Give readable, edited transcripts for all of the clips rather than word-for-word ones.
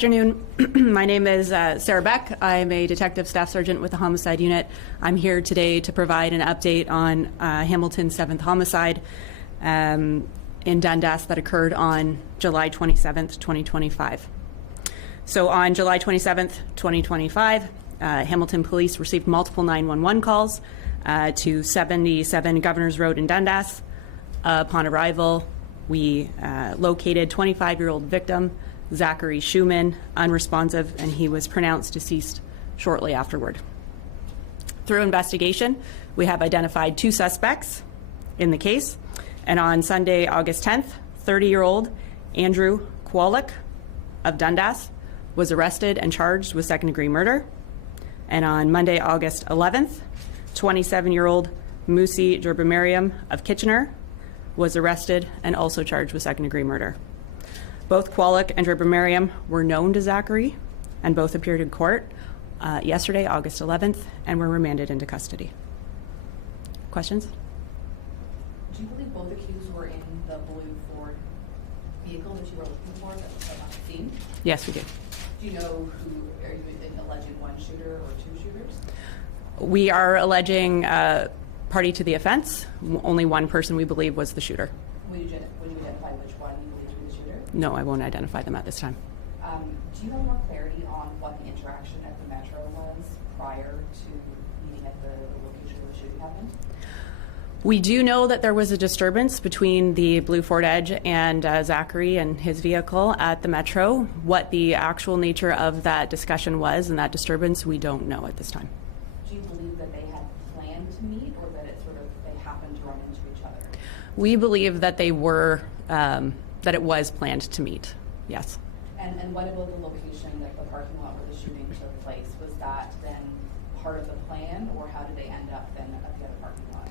afternoon. My name is Sarah Beck. I'm a Detective Staff Sergeant with the Homicide Unit. I'm here today to provide an update on Hamilton's 7th homicide in Dundas that occurred on July 27th, 2025. So on July 27th, 2025, Hamilton Police received multiple 911 calls to 77 Governors Road in Dundas. Upon arrival, we located 25-year-old victim, Zachary Schumann, unresponsive, and he was pronounced deceased shortly afterward. Through investigation, we have identified 2 suspects in the case, and on Sunday, August 10th, 30-year-old Andrew Kowalik of Dundas was arrested and charged with second-degree murder. And on Monday, August 11th, 27-year-old Mussie Gebremariam of Kitchener was arrested and also charged with second-degree murder. Both Kowalik and Gebremariam were known to Zachary, and both appeared in court yesterday, August 11th, and were remanded into custody. Questions? Do you believe both accused were in the blue Ford vehicle that you were looking for that was not seen? Yes, we do. Do you know who, are you alleging one shooter or 2 shooters? We are alleging party to the offense. Only one person we believe was the shooter. Would you identify which one you believe to be the shooter? No, I won't identify them at this time. Do you have more clarity on what the interaction at the Metro was prior to meeting at the location where the shooting happened? We do know that there was a disturbance between the blue Ford Edge and Zachary and his vehicle at the Metro. What the actual nature of that discussion was and that disturbance, we don't know at this time. Do you believe that they had planned to meet, or that they happened to run into each other? We believe that they were, that it was planned to meet, yes. And what about the location, like the parking lot where the shooting took place? Was that then part of the plan, or how did they end up then at the other parking lot?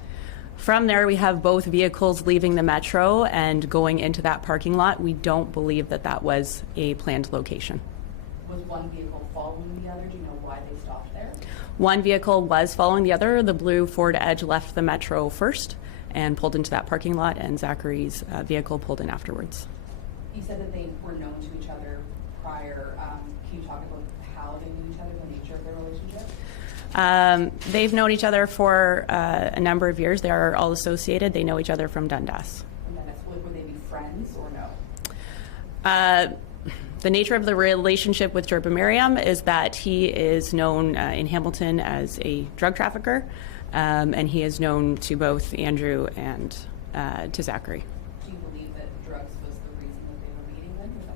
From there, we have both vehicles leaving the Metro and going into that parking lot. We don't believe that that was a planned location. Was one vehicle following the other? Do you know why they stopped there? One vehicle was following the other. The blue Ford Edge left the Metro first and pulled into that parking lot, and Zachary's vehicle pulled in afterwards. You said that they were known to each other prior. Can you talk about how they knew each other, the nature of their relationship? They've known each other for a number of years. They are all associated. They know each other from Dundas. From Dundas. Would they be friends or no? The nature of the relationship with Gebremariam is that he is known in Hamilton as a drug trafficker, and he is known to both Andrew and to Zachary. Do you believe that drugs was the reason that they were meeting then? Was that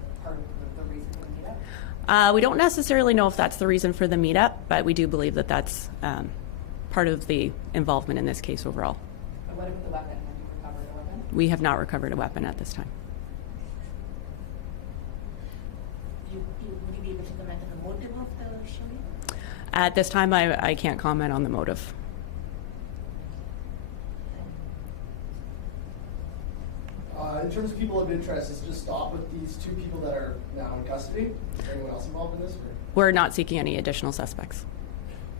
the part of the reason for the meetup? We don't necessarily know if that's the reason for the meetup, but we do believe that that's part of the involvement in this case overall. And what about the weapon? Have you recovered a weapon? We have not recovered a weapon at this time. Would you be able to comment on the motive of the shooting? At this time, I can't comment on the motive. In terms of people of interest, is it just stop with these 2 people that are now in custody? Is there anyone else involved in this? Or? We're not seeking any additional suspects.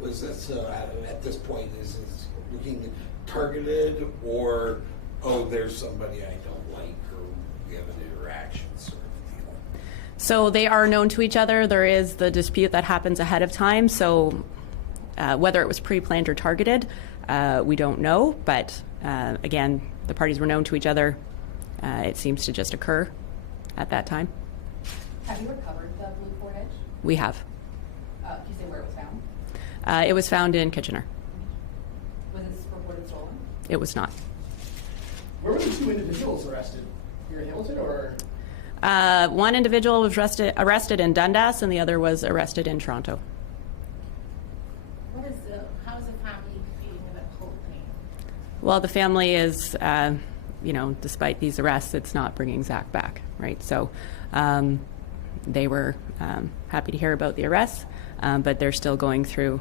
Was this, at this point, is this looking targeted, or, oh, there's somebody I don't like, or we have an interaction sort of deal? So they are known to each other. There is the dispute that happens ahead of time. So whether it was pre-planned or targeted, we don't know. But again, the parties were known to each other. It seems to just occur at that time. Have you recovered the blue Ford Edge? We have. Can you say where it was found? It was found in Kitchener. Was it reported stolen? It was not. Where were the 2 individuals arrested? Here in Hamilton, or? One individual was arrested in Dundas, and the other was arrested in Toronto. How is the family feeling about the whole thing? Well, the family is, despite these arrests, it's not bringing Zach back, right? So they were happy to hear about the arrests, but they're still going through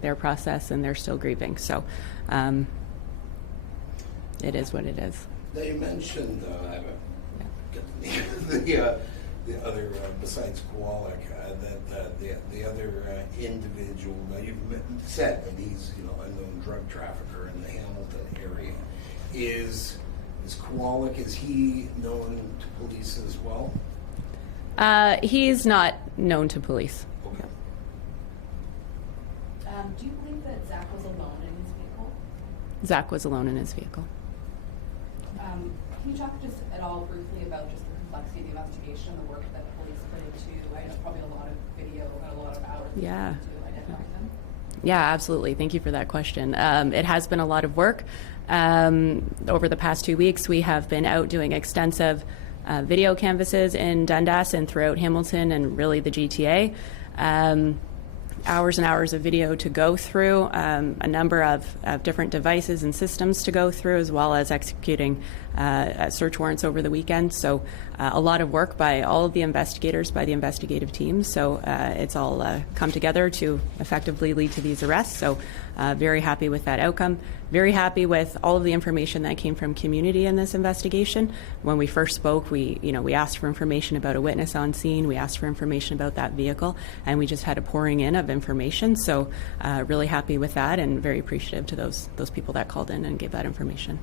their process, and they're still grieving. So it is what it is. They mentioned, I haven't got the name of the other, besides Kowalik, that the other individual, now you've said that he's, a known drug trafficker in the Hamilton area. Is Kowalik, is he known to police as well? He's not known to police. Okay. Do you believe that Zach was alone in his vehicle? Zach was alone in his vehicle. Can you talk just at all briefly about just the complexity of the investigation, the work that police put into, I know probably a lot of video and a lot of hours Yeah. to identify them? Yeah, absolutely. Thank you for that question. It has been a lot of work. Over the past 2 weeks, we have been out doing extensive video canvases in Dundas and throughout Hamilton and really the GTA. Hours and hours of video to go through, a number of different devices and systems to go through, as well as executing search warrants over the weekend. So a lot of work by all of the investigators, by the investigative teams. So it's all come together to effectively lead to these arrests. So very happy with that outcome. Very happy with all of the information that came from community in this investigation. When we first spoke, we asked for information about a witness on scene. We asked for information about that vehicle, and we just had a pouring in of information. So really happy with that, and very appreciative to those people that called in and gave that information.